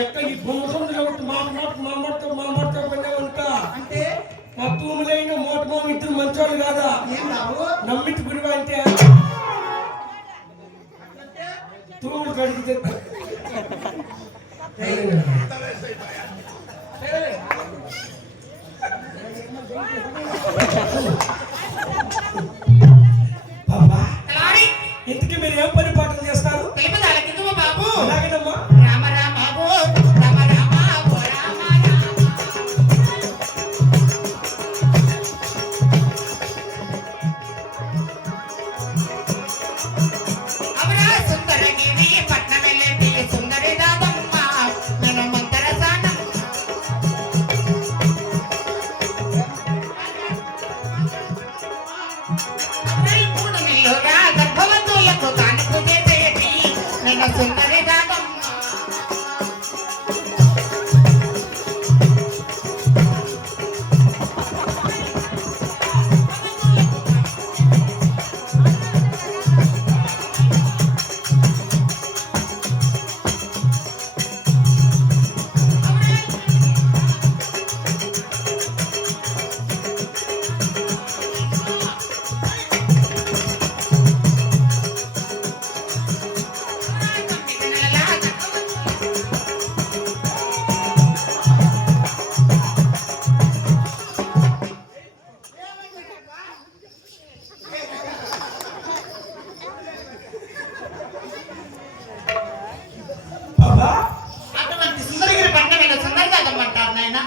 ఎక్క ఈ బొమ్మతో మామూలుతో పడినావంట అంటే మా తూములైన మోట మామ ఇద్దరు మంచోళ్ళు కాదా నమ్మిటి గురివా అంటే తూములు కడిగితే బాబా ఇంతకీ మీరు ఏం పని పాటలు చేస్తారు బాబు అలాగేనమ్మా రామ రామ బాబు రామ రామ రామ అవరా సుందరగిరి పట్నం వెళ్ళి సుందరి దాదమ్మ నేను మంతర సానం మూడు నెలలుగా గర్భవతులకు కానుపు చేసేటి నేను సుందరి దాదమ్మ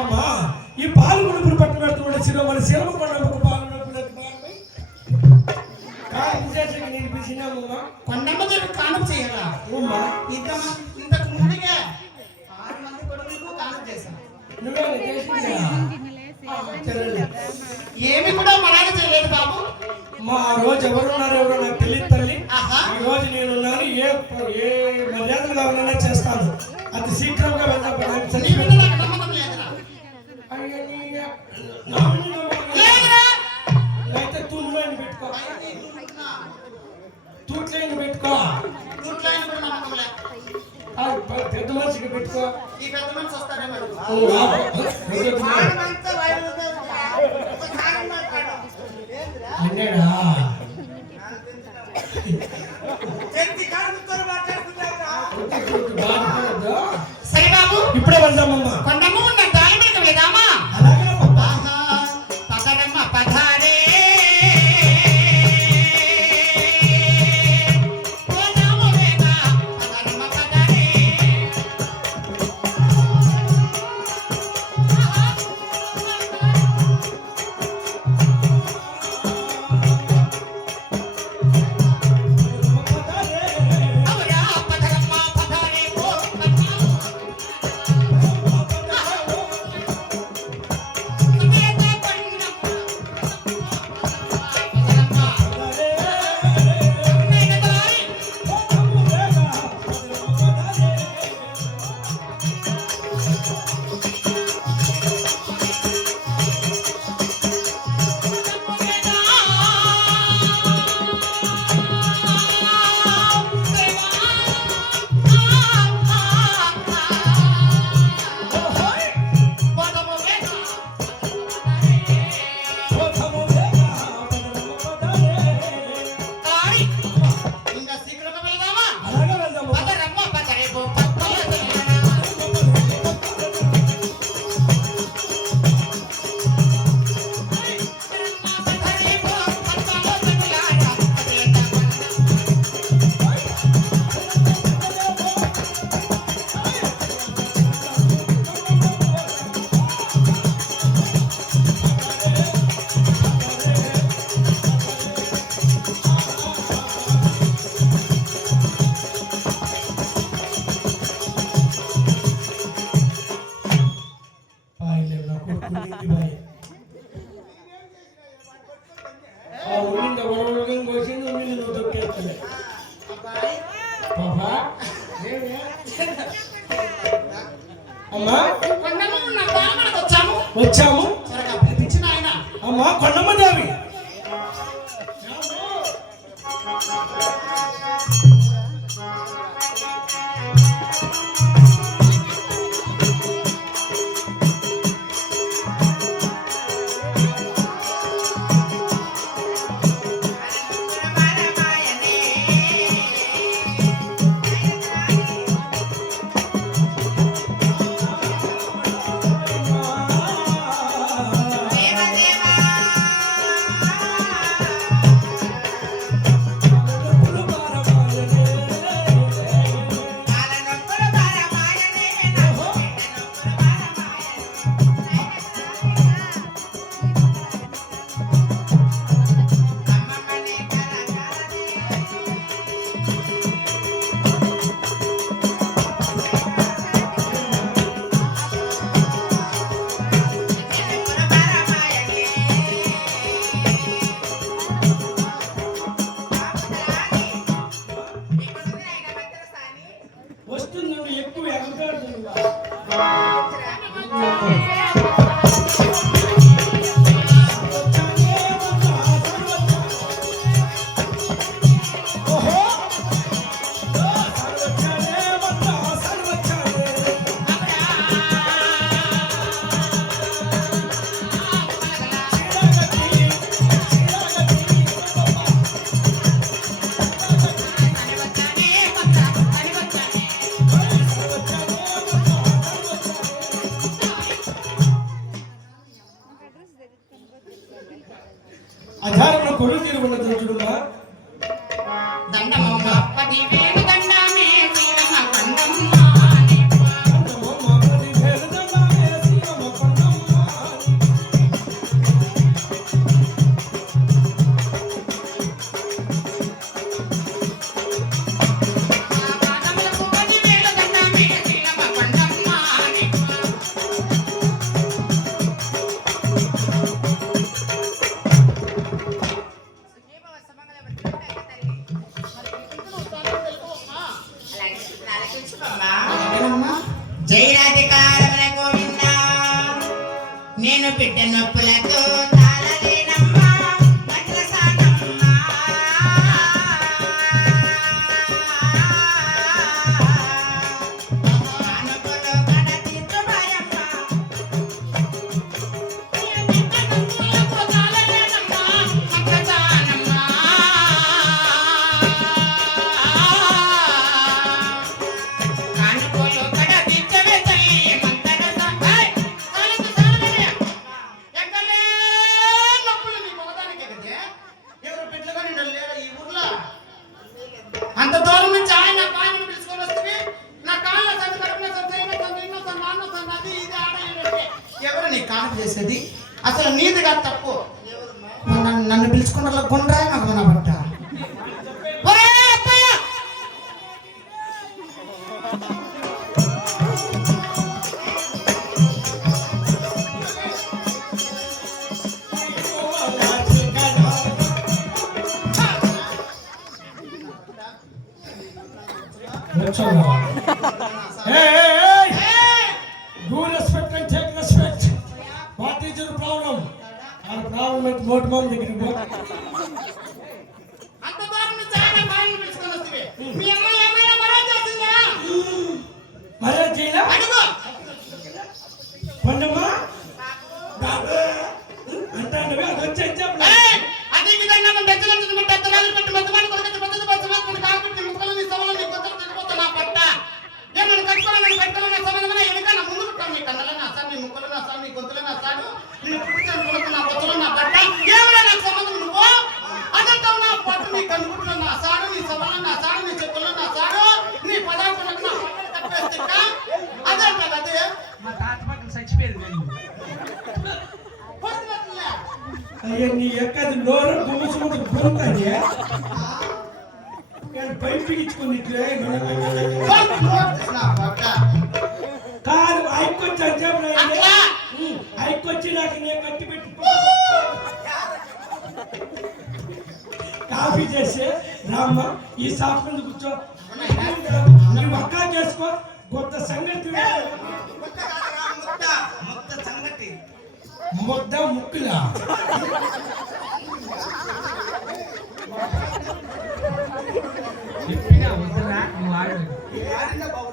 అమ్మా ఈ పాలు గుడుపులు పట్టు పెడుతుండే చిన్న మన శిలమ కొండమ్మకు పాలు నిలిపించినామమ్మా కొండమ్మ దేవి కానుక చేయరా అమ్మా ఇంతకు ముందుగా 6 మంది కొడుకులకు కానుక చేశాను ఏమి కూడా మనాలి చేయలేదు బాబు మా రోజు ఎవరున్నారు ఎవరో నాకు తెలియదు తల్లి ఈ రోజు నేనున్నాను ఏ మర్యాదలు కావాలన్నా చేస్తాను అతి శీఘ్రంగా అయితే తూములో పెట్టుకో తూట్లైన పెట్టుకో పెద్ద మనిషికి పెట్టుకో ఈ పెద్ద మనిషి వస్తాడే అన్నాడా సరే బాబు ఇప్పుడే వెళ్దామమ్మా కొండమ్మ ఉన్న దాని మీద వెళ్దామా పదరమ్మ పధారే వచ్చాము అమ్మా కొండమ్మ దేవి ఏనమ్మా? జైరాధికారముల గోవింద నేను బిడ్డ నొప్పులతో తాళలేనమ్మా మంత్రసానమ్మా కానుకలో కడ తీర్చుమాయమ్మా నేను బిడ్డ నొప్పులతో తాళలేనమ్మా మంత్రసానమ్మా కానుకలో కడ తీర్చవే తల్లి మంత్రసానమ్మా కానుక సాలనే ఎక్కలే నొప్పులు నీ మొగదానికే కదే. ఎవరు బిడ్డలుగా నిండు లేరు ఈ ఊర్లో. అంత దూరం నుంచి ఆయన కాళ్ళని పిలుచుకొని వస్తే నా కాళ్ళ సంది కడుపున సంది అయిన సంది ఇన్న సంది నాన్న సంది అది ఇది ఆడ ఏంటంటే ఎవరు నీ కాళ్ళ చేసేది అసలు నీది కాదు తప్పు. నన్ను పిలుచుకున్న గుండ్రా నాకు వినబడ్డా. ఒరే Appayya! Hey! Do respect and take respect. What is your problem? Our problem with what mom దగ్గరికి పో. అంత దూరం నుంచి ఆయన కాళ్ళని పిలుచుకొని వస్తే మీ అమ్మ ఏమైనా మరో చేసిందా? మరే చేయలా? అడుగు. పండమ్మా? బాబు అంటాండవే అది వచ్చే ఎగ్జాంపుల్. ఏయ్! అదే విధంగా మనం దచ్చలను తిని దచ్చలను పెట్టి మధ్యమాని కొడుకు మధ్యలో బస్సులో కొన్ని కాల్పెట్టి ముక్కలు నీ సవలు నీ కొత్తలు తిరిగిపోతా నా పట్ట. ఏమని కట్టుకోవాలి నా సవలన ఎనక నా ముందు పెట్టాను నీ కళ్ళలో నా సార్ నీ ముక్కలు నా సార్ నీ గొంతులు నా సాడు నీ పుట్టిన కొడుకు నా బస్సులో నా పట్ట. ఏమైనా నాకు సంబంధం నువ్వు అదంటావు నా పట్టు నీ కనుగుట్లో నా సాడు నీ సవల నా సాడు నీ చెప్పుల్లో నా సాడు నీ పదార్థాలకు నా పట్టలు కప్పేస్తా అదే అంటావు అదే మా తాత పక్కన చచ్చిపోయేది నేను పొద్దునట్లే. అయ్యో నీ ఎక్కది నోరు గుమ్మసుకుంటూ పోతాయి. నేను బయటికి ఇచ్చుకుని నా పట్ట కాదు ఐకొచ్చి ఎగ్జాంపుల్ అట్లా ఐకొచ్చి నాకు నేను కట్టి పెట్టి కాఫీ చేసి రామ్మ ఈ షాప్ ముందు కూర్చో నువ్వు అక్క చేసుకో కొత్త సంగతి ముద్ద ముక్కులా చెప్పినా వద్దురా నువ్వు ఆగలేదు యారిన బాబు